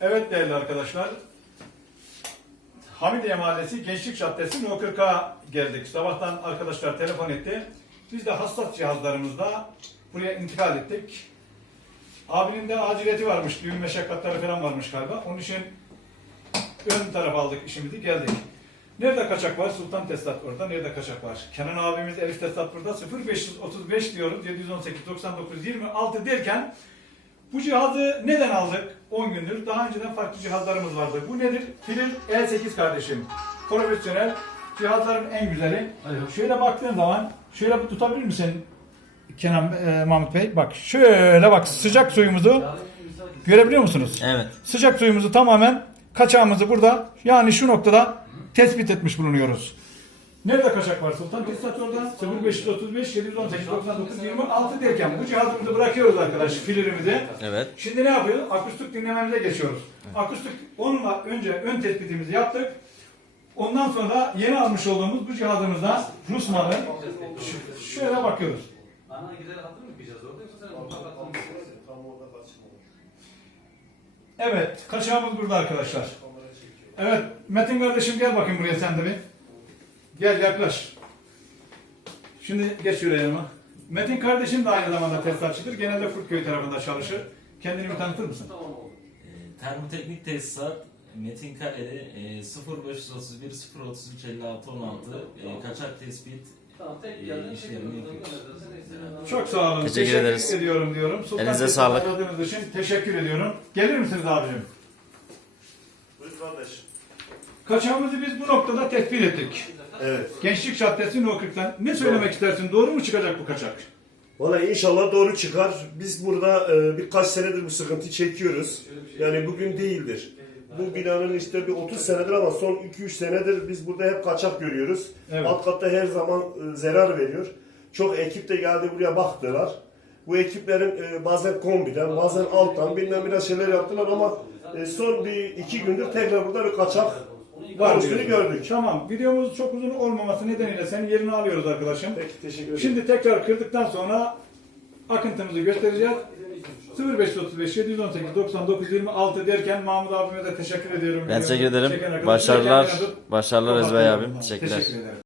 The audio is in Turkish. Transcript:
Evet değerli arkadaşlar. Hamidiye Mahallesi Gençlik Caddesi No 40'a geldik. Sabahtan arkadaşlar telefon etti. Biz de hassas cihazlarımızla buraya intikal ettik. Abinin de aciliyeti varmış. Düğün meşakkatları falan varmış galiba. Onun için ön tarafa aldık işimizi geldik. Nerede kaçak var? Sultan Testat orada. Nerede kaçak var? Kenan abimiz Elif Testat burada. 0535 diyoruz. 718 99 26 derken bu cihazı neden aldık? 10 gündür. Daha önceden farklı cihazlarımız vardı. Bu nedir? Filil E8 kardeşim. Profesyonel. Cihazların en güzeli. Şöyle baktığın zaman, şöyle bir tutabilir misin Kenan e, Mahmut Bey? Bak şöyle bak sıcak suyumuzu görebiliyor musunuz? Evet. Sıcak suyumuzu tamamen kaçağımızı burada yani şu noktada tespit etmiş bulunuyoruz. Nerede kaçak var Sultan? Tesisat orada 0535 718 99 26 derken bu cihazımızı bırakıyoruz arkadaş filirimizi. Evet. Şimdi ne yapıyoruz? Akustik dinlememize geçiyoruz. Akustik onunla önce ön tespitimizi yaptık. Ondan sonra yeni almış olduğumuz bu cihazımızda Rus malı şöyle bakıyoruz. Ana gider attın mı yapacağız orada yoksa sen orada? Evet, kaçağımız burada arkadaşlar. Evet, Metin kardeşim gel bakayım buraya sen de bir. Gel yaklaş. Şimdi geç şuraya yanıma. Metin kardeşim de aynı zamanda tesisatçıdır. Genelde Kurtköy tarafında çalışır. Kendini bir tanıtır mısın? Tamam oldu. Ee, Termoteknik tesisat Metin Kaleli e, 0531 033 56 16 e, kaçak tespit Tamam tek yerden ekstrem. Çok sağ olun. Teşekkür ederiz. ediyorum diyorum. Sultan Elinize sağlık. aradığınız için teşekkür ediyorum. Gelir misiniz abicim? Buyur kardeş. Kaçağımızı biz bu noktada tespit ettik. Evet. Gençlik Caddesi No 40'tan. Ne söylemek istersin? Doğru mu çıkacak bu kaçak? Valla inşallah doğru çıkar. Biz burada e, birkaç senedir bu sıkıntı çekiyoruz. Yani bugün değildir. Bu binanın işte bir 30 senedir ama son 2-3 senedir biz burada hep kaçak görüyoruz. Evet. Alt katta her zaman e, zarar veriyor. Çok ekip de geldi buraya baktılar. Bu ekiplerin e, bazen kombiden, bazen alttan bilmem biraz şeyler yaptılar ama e, son bir iki gündür tekrar burada bir kaçak var üstünü gördük. Tamam. Videomuz çok uzun olmaması nedeniyle senin yerini alıyoruz arkadaşım. Peki teşekkür ederim. Şimdi tekrar kırdıktan sonra akıntımızı göstereceğiz. 0535 718 99 26 derken Mahmut abime de teşekkür ediyorum. Ben teşekkür ederim. Başarılar. Başarılar Ezbey abim. Teşekkürler. Teşekkür ederim.